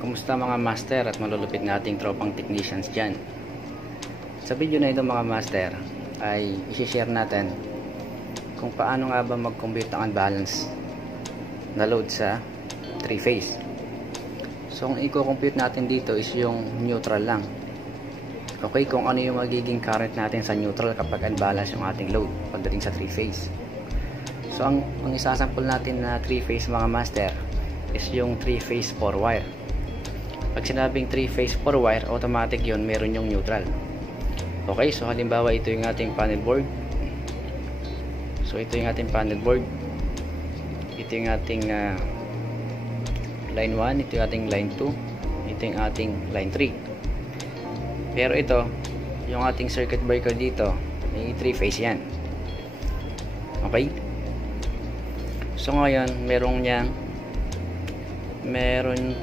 Kumusta mga master at malulupit nating tropang technicians dyan? Sa video na ito mga master ay isi-share natin kung paano nga ba mag-compute ng unbalance na load sa 3-phase. So ang i-compute natin dito is yung neutral lang. Okay, kung ano yung magiging current natin sa neutral kapag unbalance yung ating load pagdating sa 3-phase. So ang isasample natin na 3-phase mga master is yung 3-phase 4-wire. Pag sinabing 3-phase 4-wire, automatic yun, meron yung neutral. Okay, so halimbawa ito yung ating panel board. So ito yung ating panel board. Ito yung ating line 1, ito yung ating line 2, ito yung ating line 3. Pero ito, yung ating circuit breaker dito, may 3-phase yan. Okay? So ngayon, meron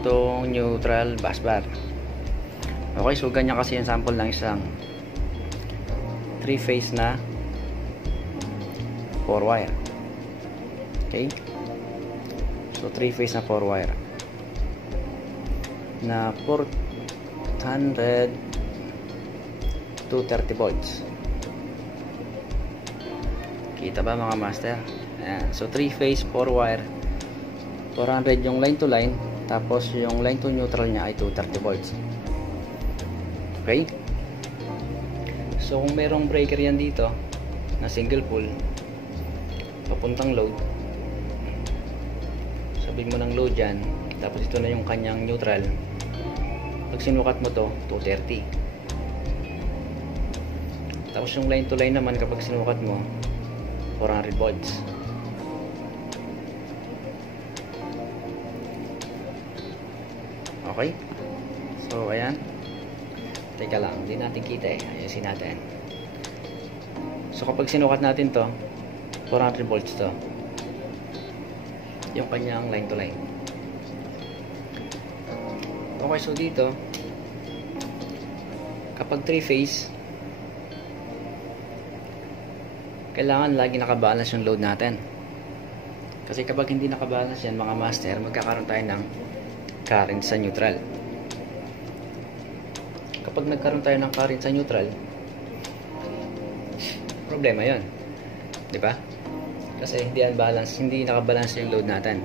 tong neutral busbar. Okay, so ganyan kasi yung sample ng isang 3-phase na 4-wire. Okay, so 3-phase na 4-wire na 400 to 30 volts. Kita ba mga master? Ayan. So 3-phase 4-wire, 400 yung line to line, tapos yung line to neutral niya ay 230 volts. Okay, so kung merong breaker yan dito na single pole papuntang load, sabihin mo ng load yan, tapos ito na yung kanyang neutral, pag sinukat mo to 230, tapos yung line to line naman kapag sinukat mo 400 volts. Okay, so ayan, teka lang, hindi natin kita ayusin natin. So kapag sinukat natin to 400 volts to yung kanyang line to line. Okay, so dito kapag 3-phase, kailangan lagi nakabalance yung load natin, kasi kapag hindi nakabalance yan mga master, magkakaroon tayo ng current sa neutral. Kapag nagkaroon tayo ng current sa neutral, problema yon, di ba? Kasi hindi unbalance, hindi nakabalance yung load natin.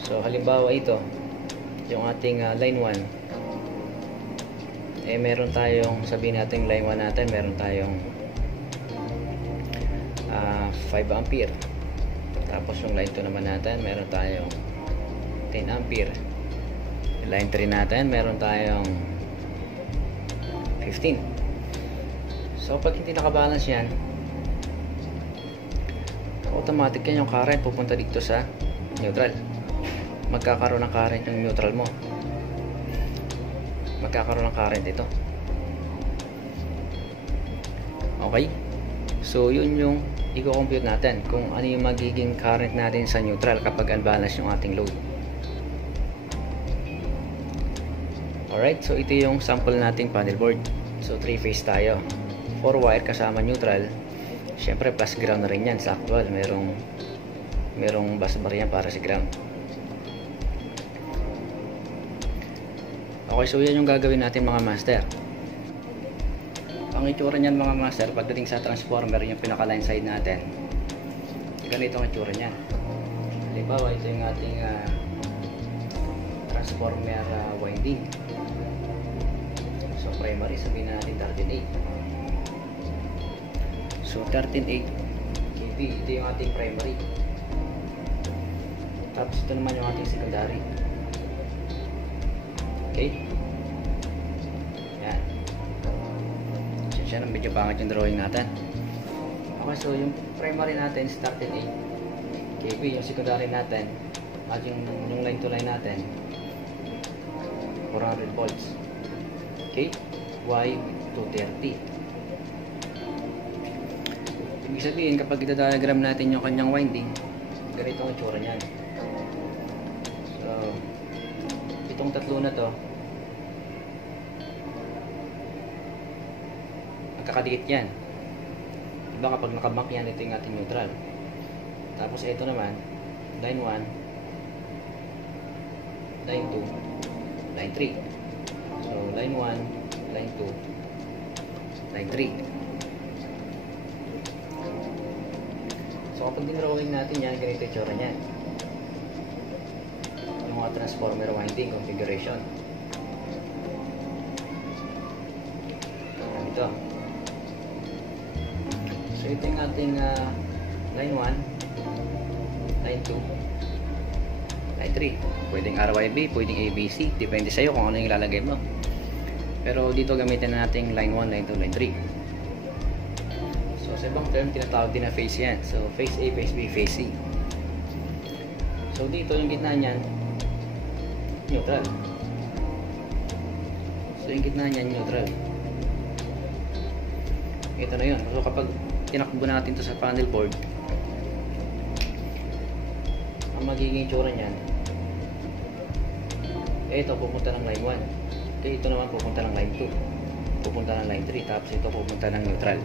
So halimbawa ito yung ating line 1, meron tayong, sabihin natin line 1 natin, meron tayong 5 ampere, tapos yung line 2 naman natin meron tayong 10 ampere, yung line 3 natin meron tayong 15. So pag hindi nakabalance yan, automatic yan yung current pupunta dito sa neutral. Magkakaroon ng current yung neutral mo, magkakaroon ng current ito. Okay, so yun yung i-compute natin kung ano yung magiging current natin sa neutral kapag unbalance yung ating load. Alright, so ito yung sample nating panel board. So 3-phase tayo, 4-wire kasama neutral. Syempre plus ground na rin yan sa actual, merong busbar yan para sa ground. Okay, so yan yung gagawin natin mga master. Ang itsura niyan mga master, pagdating sa transformer, yung pinaka line side natin, ganito ang itsura niyan. Halimbawa, ito yung ating transformer winding. So primary, sabihin na natin 13.8. So 13.8 kV, ito yung ating primary. Tapos ito naman yung ating secondary. Okay, yan. Siya ng medyo pangit yung drawing natin. Okay, so yung primary natin is 13.8 kV, yung secondary natin at yung line to line natin 400 volts. Okay, Y 230. Ibig sabihin, kapag ita-diagram natin yung kanyang winding, ganito ang itsura niyan. So itong tatlo na to magkakadikit yan. Diba kapag nakabank yan, ito yung ating neutral. Tapos ito naman line 1, line 2, line 3. So, line 1, line 2, line 3. So, kapag dinrawing natin yan, ganito yung tsura niyan. Yung mga transformer winding configuration. Ito. So, ito yung ating line 1, line 2, line 3. Pwedeng RYB, pwedeng ABC. Depende sa'yo kung ano yung ilalagay mo. Pero dito gamitin natin line 1, line 2, line 3. So, sa ibang term, tinatawag din na phase yan. So, phase A, phase B, phase C. So, dito yung gitna niyan, neutral. So, yung gitna niyan, neutral. Ito na yun. So, kapag tinakbo natin to sa panel board, ang magiging tsura niyan, ito pupunta ng line 1. Okay, ito naman pupunta ng line 2. Pupunta ng line 3. Tapos ito pupunta ng neutral.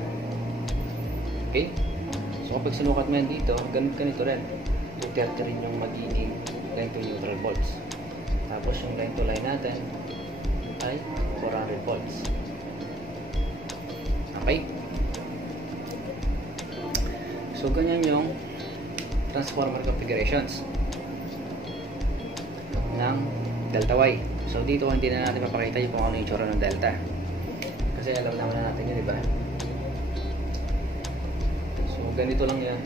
Okay? So, kapag sinukat mo yan dito, ganito rin. 230 rin yung magiging line 2 neutral volts. Tapos yung line 2 line natin ay 400 volts. Okay? So, ganyan yung transformer configurations ng delta Y. So, dito hindi na natin mapakita yung kung ano yung tsura ng delta. Kasi alam naman na natin yun, diba? So, ganito lang yan,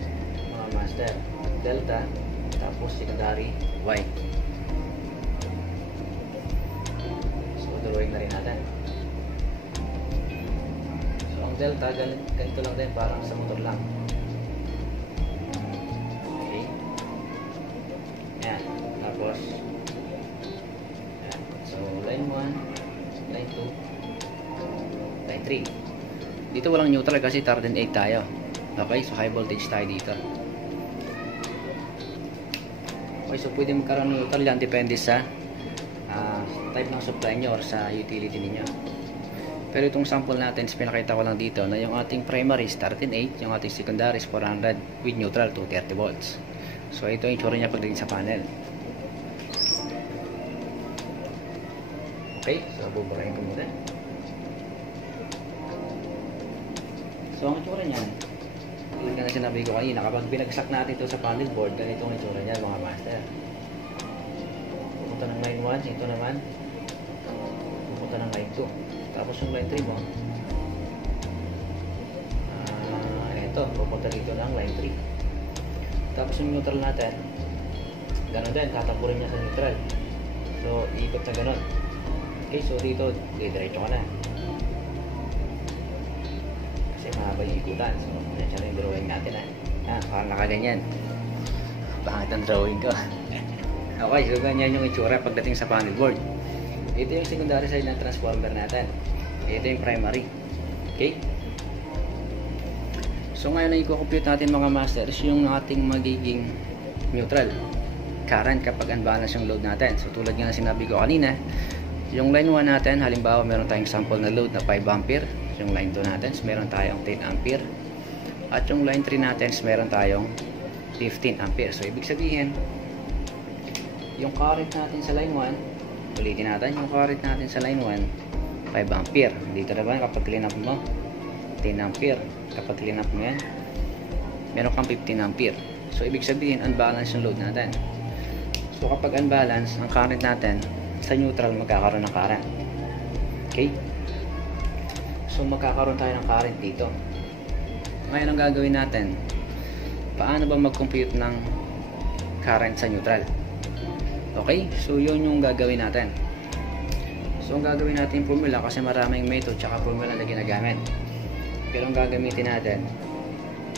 mga master. Delta, tapos secondary Y. So, drawing na rin natin. So, ang delta, ganito lang din, parang sa motor lang. Okay. Ayan. Tapos, ayan. So, line 1, line 2, line 3. Dito walang neutral kasi 38 tayo. Okay, so high voltage tayo dito. Okay, so pwede magkaroon ng neutral yan, depende sa type ng supply nyo or sa utility niyo. Pero itong sample natin, pinakita ko lang dito na yung ating primary is 13.8, yung ating secondary is 400 with neutral 230 volts. So ito yung itsura niya pagdating sa panel. Okay, so buburahin ko muna. So ang itsura niyan, yun nga na sinabi ko kanina, kapag binagsak natin ito sa panel board, ganito ang itsura niya mga master. Pupunta ng line 1, ito naman pupunta ng line 2. Tapos yung line 3 mo, ito, pupunta dito ng line 3. Tapos yung neutral natin, ganun din, tatamburin niya sa neutral. So, iikot na ganun. Okay, so dito, diretso ka na. Kasi mahaba yung ikutan. So, yan siya na yung drawing natin parang nakaganyan. Pangit ang drawing ko. Okay, so ganyan yung itsura pagdating sa panel board. Ito yung secondary side ng transformer natin. Ito yung primary. Okay? So ngayon na i-compute natin mga masters yung ating magiging neutral current kapag unbalance yung load natin. So tulad nga na sinabi ko kanina, yung line 1 natin, halimbawa meron tayong sample na load na 5 ampere. Yung line 2 natin, meron tayong 10 ampere. At yung line 3 natin, meron tayong 15 ampere. So ibig sabihin, yung current natin sa line 1, ulitin natin, yung current natin sa line 1, 5 ampere. Dito naman kapag clean up mo, 10 ampere. Kapag clean up mo yan, meron kang 15 ampere. So ibig sabihin, unbalance yung load natin. So kapag unbalance, ang current natin, sa neutral magkakaroon ng current. Okay? So magkakaroon tayo ng current dito. Ngayon ang gagawin natin, paano ba mag-compute ng current sa neutral? Okay? So yun yung gagawin natin. So ang gagawin natin formula, kasi maraming method tsaka formula na ginagamit. Pero ang gagamitin natin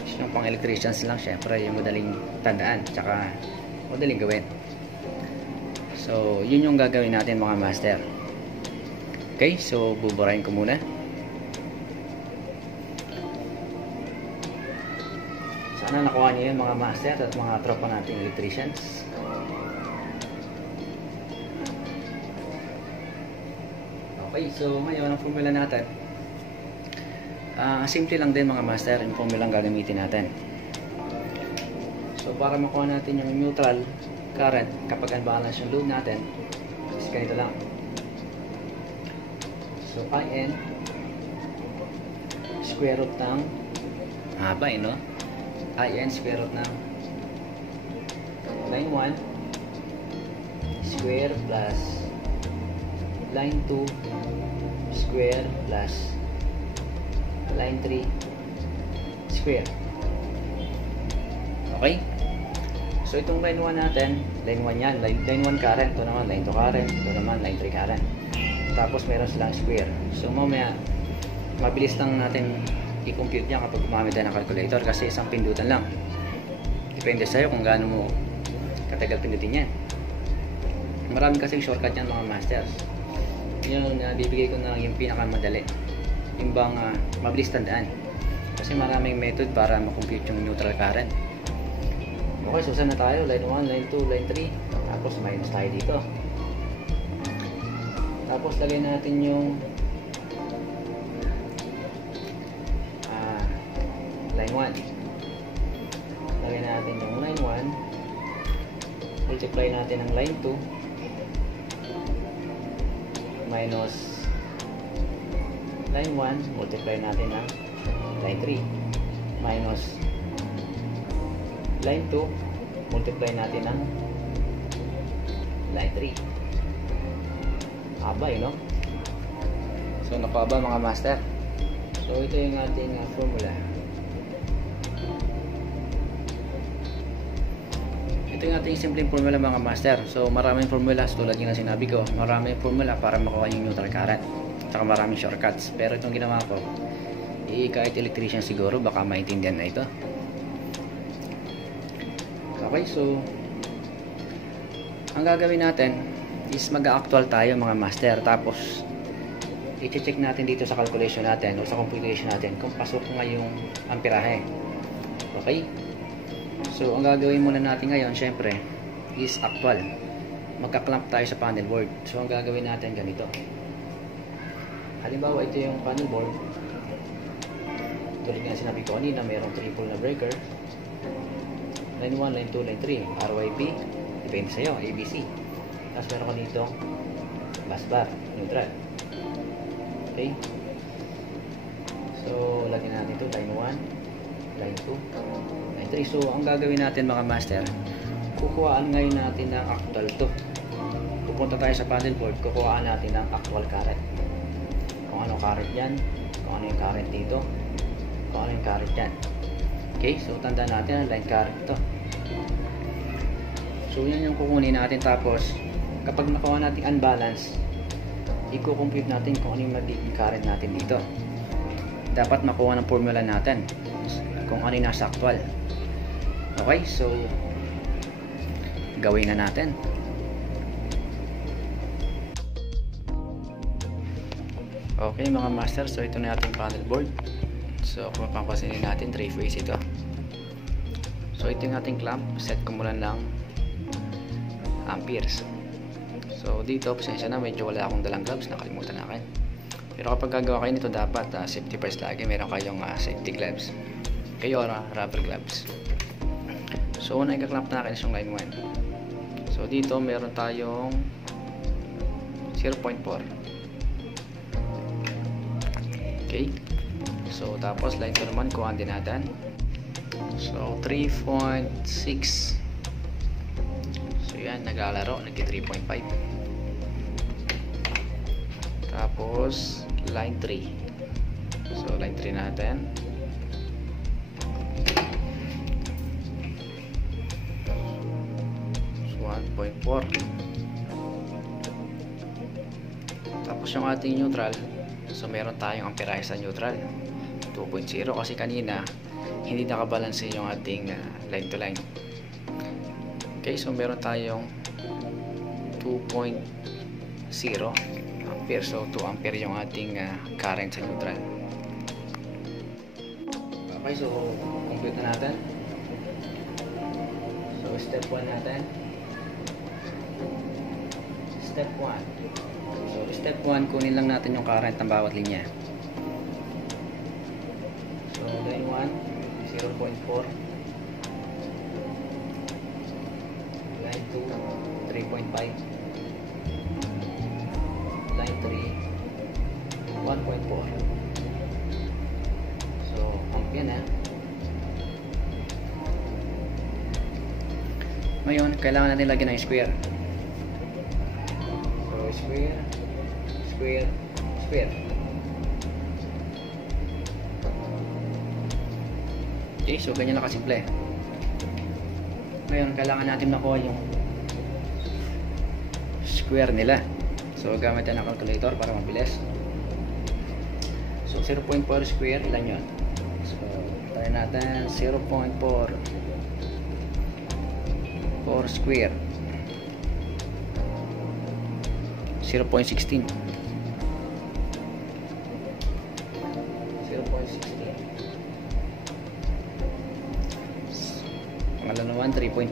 is yung pang electricians lang, syempre yung madaling tandaan tsaka madaling gawin. So yun yung gagawin natin mga master. Okay, so buburahin ko muna. Sana nakuha niyo yun mga master at mga tropa nating electricians. Okay, so ngayon ang formula natin, simple lang din mga master, yung formula ang gagamitin natin. So para makuha natin yung neutral current kapag unbalance yung load natin, is ganito lang. So IN square root ng haba no? IN square root ng line 1 square plus line 2 square plus line 3 square. Okay? So itong line 1 natin, line 1 yan, line 1 current, ito naman line 2 current, ito naman line 3 current. Tapos meron silang square. So mamaya, mabilis lang natin i-compute yan kapag gumamit tayo ng calculator kasi isang pindutan lang. Depende sa'yo kung gaano mo katagal pindutin yan. Marami kasing shortcut yan mga masters. Yun, bibigay ko na yung pinakamadali. Yung bang mabilis tandaan. Kasi maraming method para makompute yung neutral current. Okay, so saan na tayo? Line 1, line 2, line 3. Tapos minus tayo dito. Tapos lagay natin yung line 1. Lagay natin yung line 1. Multiply natin ng line 2. Minus line 1. Multiply natin ng line 3. Minus line 2, multiply natin ng line 3. Abay, no? So, nakaba mga master. So, ito yung ating formula. Ito yung ating simpleng formula mga master. So, maraming formula, tulad yung sinabi ko, maraming formula para makuha yung neutral current. Saka maraming shortcuts. Pero itong ginawa ko, kahit electrician siguro, baka maintindihan na ito. Okay, so ang gagawin natin is mag-actual tayo mga master. Tapos i-check natin dito sa calculation natin o sa computation natin kung pasok nga yung amperahe. Okay? So ang gagawin muna natin ngayon syempre is actual. Magka-clamp tayo sa panel board. So ang gagawin natin ganito. Halimbawa ito yung panel board. Tulad nga sinabi ko kanina, mayroong triple na breaker. Line 1, line 2, line 3, RYB, depende sa'yo, ABC. Tapos meron ka dito, bus bar, neutral. Okay? So, lagyan natin ito, line 1, line 2, line 3. So, ang gagawin natin mga master, kukuhaan ngayon natin ng actual to. Pupunta tayo sa panel board, kukuhaan natin ng actual current. Kung anong current yan, kung ano yung current dito, kung ano yung current yan. Okay, so tanda natin ang line current ito. So yan yung kukunin natin. Tapos kapag nakuha natin unbalance, i-compute natin kung ano yung magiging current natin dito. Dapat makuha ng formula natin kung ano yung nasa actual. Okay, so gawin na natin. Okay mga master, so ito na ating panel board. So kung papansinin natin, 3 phase ito. So ito yung ating clamp. Set ko muna ng amperes. So dito, pasensya na, medyo wala akong dalang gloves, nakalimutan na akin. Pero kapag gagawa kayo nito, dapat safety first lagi. Meron kayong safety gloves. Kayo rubber gloves. So una i-clamp na akin yung line 1. So dito meron tayong 0.4. Okay. So tapos line 2 naman, kuhaan din natin. So 3.6. So yan, naglalaro, nagki 3.5. Tapos line 3. So line 3 natin. So 1.4. Tapos yung ating neutral, so meron tayong amperahe sa neutral 2.0 kasi kanina hindi nakabalanse yung ating line to line. Okay, so meron tayong 2.0 ampere. So 2 ampere yung ating current sa neutral. Okay, so compute na natin. So step 1 natin. Step 1. So step 1, kunin lang natin yung current ng bawat linya. So line 1, 0.4. Line 2, 3.5. line 3, 1.4. So, amp yan Ngayon, kailangan natin lagyan ng square. So, square, square, square. Okay, so ganyan lang kasimple. Ngayon, kailangan natin makuha yung square nila. So, gamit tayo ng calculator para mabilis. So, 0.4 square, ilan yun? So, tayo natin 0.4 square 0.16 0.16 pangalawa naman 3.5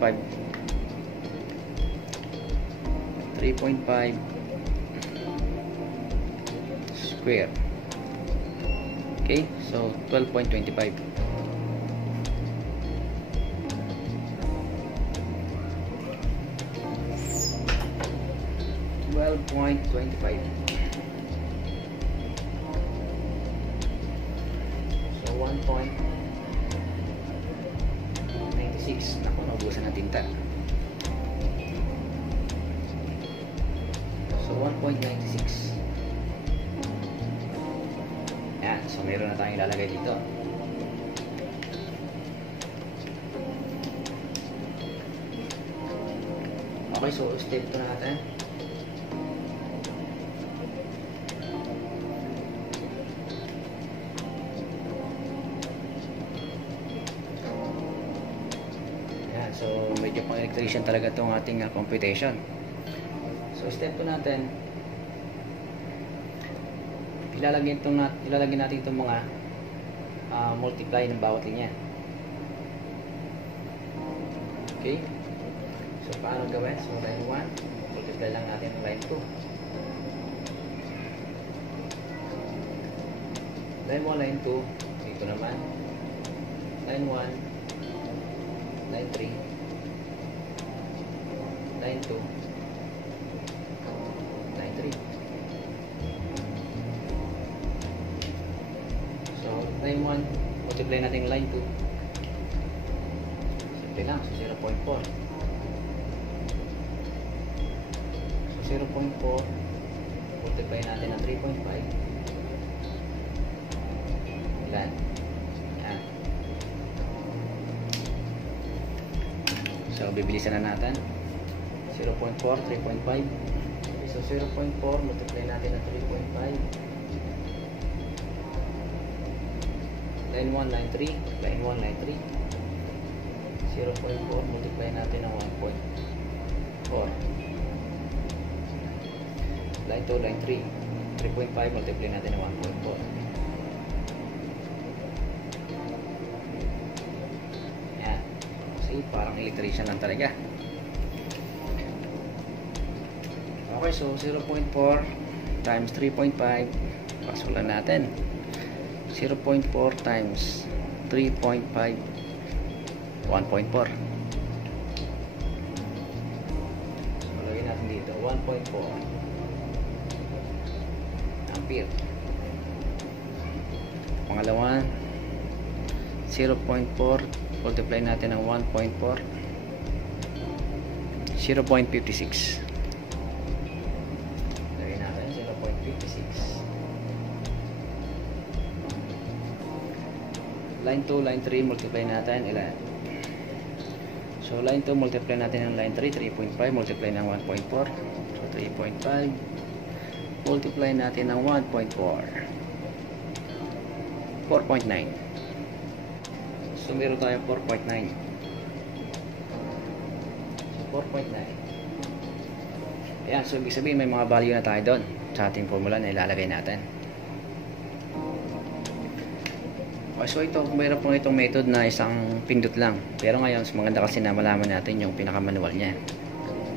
square. Okay, so 12.25. 12.25. So 1.96. Naku, naubusan ng tinta. So 1.96. Yan, so meron na tayong ilalagay dito. Okay, so step 2 natin. So, medyo pang electrician talaga itong ating computation. So, step 2 natin, ilalagay natin itong mga multiply ng bawat linya. Okay? So, paano gawin? So, line 1, multiply lang natin ng line 2. Line 1, line 2, dito naman. Line 1, line 3, line 2, line 3. So, line 1, multiply natin line 2. Simple lang, so 0.4. So, 0.4, multiply natin ng 3.5. Ilan? Yan. So, bibilisan na natin. 0.4, 3.5. So, 0.4, multiply natin ng 3.5. Line 1, line 3. Line 1, line 3. 0.4, multiply natin ng 1.4. Line 2, line 3. 3.5, multiply natin ng 1.4. Yan. See, parang electrician lang talaga. Okay, so 0.4 times 3.5, pasulan natin. 0.4 times 3.5, 1.4. So, lagyan natin dito, 1.4 ampere. Pangalawa, 0.4, multiply natin ng 1.4, 0.56. Line 2, line 3, multiply natin ilan? So, line 2, multiply natin ng line 3, 3.5, multiply ng 1.4. So, 3.5, multiply natin ng 1.4. 4.9. So, meron tayo 4.9. So, 4.9. Ayan, so, ibig sabihin may mga value na tayo doon sa ating formula na ilalagay natin. So ito, mayroon po itong method na isang pindot lang. Pero ngayon, maganda kasi na malaman natin yung pinaka-manual niya.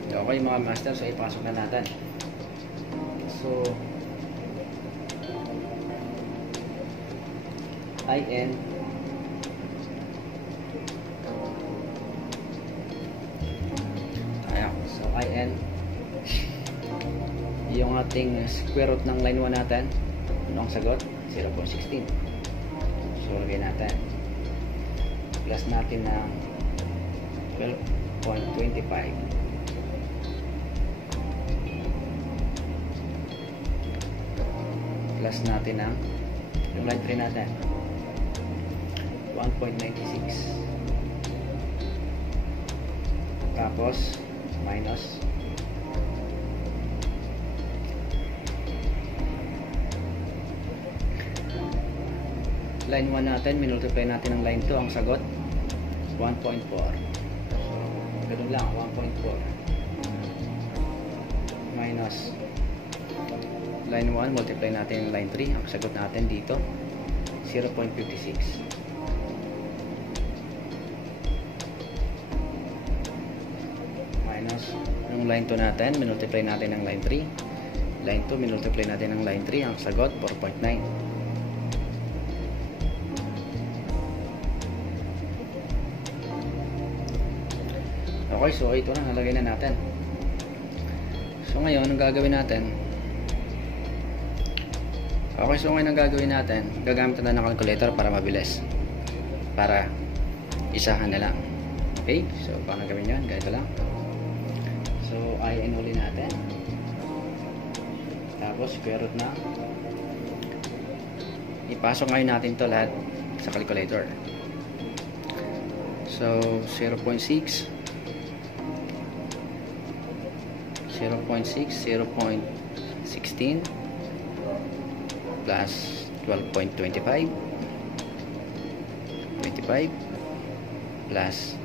So, okay mga master, so ipasok na natin. So, IN ayan, so IN yung ating square root ng line 1 natin. Ano ang sagot? 0.16. So lagay natin. Plus natin ng 12.25. Plus natin ng yung line 3 natin 1.96. Tapos minus line 1 natin, minultiply natin ng line 2, ang sagot 1.4. So ganun lang, 1.4 minus line 1, multiply natin yung line 3, ang sagot natin dito 0.56. Minus yung line 2 natin, minultiply natin ng line 3, line 2, minultiply natin ng line 3, ang sagot 4.9. Okay, so ito na, nalagay na natin. So ngayon, ang gagawin natin, gagamit na ng calculator para mabilis, para isahan na lang. Okay, so paano gawin yan? Ganito lang. So IN uli natin, tapos square root na, ipasok ngayon natin to lahat sa calculator. So 0.6 0.16 plus 12.25 plus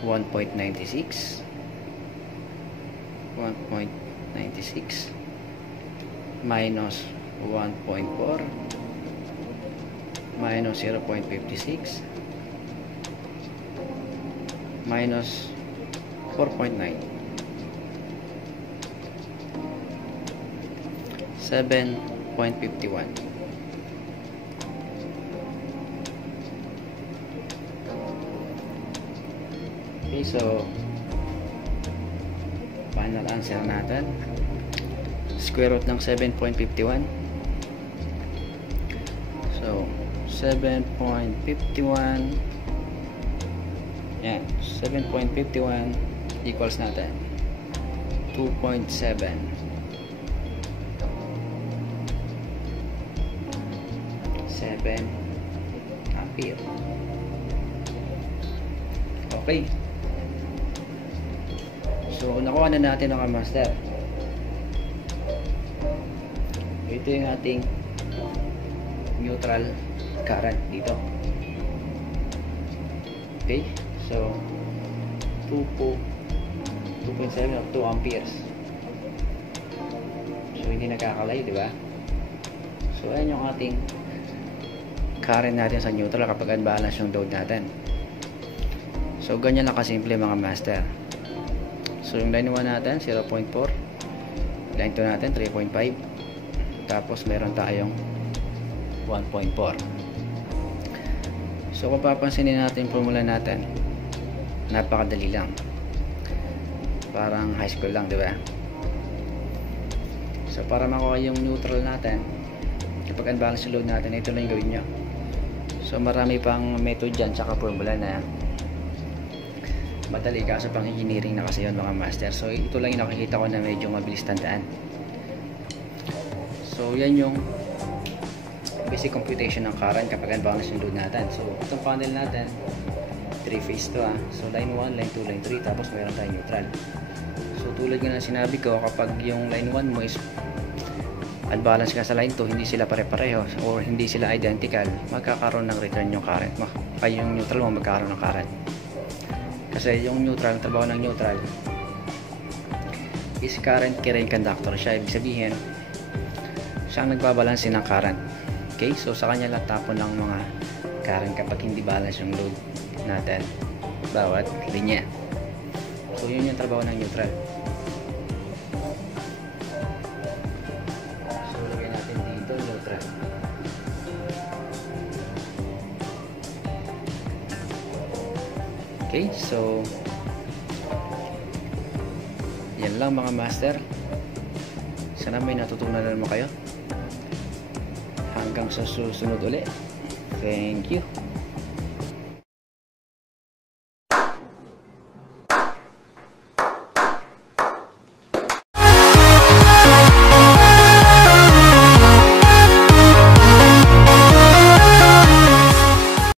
1.96 minus 1.4 minus 0.56 minus 4.9 7.51. Okay, so final answer natin, square root ng 7.51. So 7.51, yan, 7.51 equals natin 2.7 ampere. Okay. So, nakuha na natin ang master. Ito yung ating neutral current dito. Okay. So, 2.7 of 2 amperes. So, hindi nagkakalayo, di ba? So, ayan yung ating current natin sa neutral kapag unbalance yung load natin. So ganyan lang kasimple mga master. So yung line 1 natin 0.4, line 2 natin 3.5, tapos meron tayong 1.4. So kung papansinin natin yung formula natin, napakadali lang, parang high school lang, di ba? So para makuha yung neutral natin kapag unbalance yung load natin, ito lang yung gawin nyo. So marami pang method dyan tsaka formula na madali, kaso pang engineering na kasi yun mga master. So ito lang yung nakikita ko na medyo mabilis tandaan. So yan yung basic computation ng current kapag unbalance yung load natin. So itong panel natin 3 phase to So line 1, line 2, line 3, tapos mayroon tayong neutral. So tulad nga na sinabi ko, kapag yung line 1 mo is unbalance ka sa line 2, hindi sila pare-pareho or hindi sila identical, magkakaroon ng return yung current mo, ay yung neutral mo magkakaroon ng current. Kasi yung neutral, trabaho ng neutral is current carrying conductor siya. Ibig sabihin, siya ang nagbabalanse ng current. Okay, so sa kanya lang tapon ng mga current kapag hindi balance yung load natin bawat linya. So yun yung trabaho ng neutral. Okay, so yan lang mga master. Sana may natutunan na naman kayo. Hanggang sa susunod ulit. Thank you.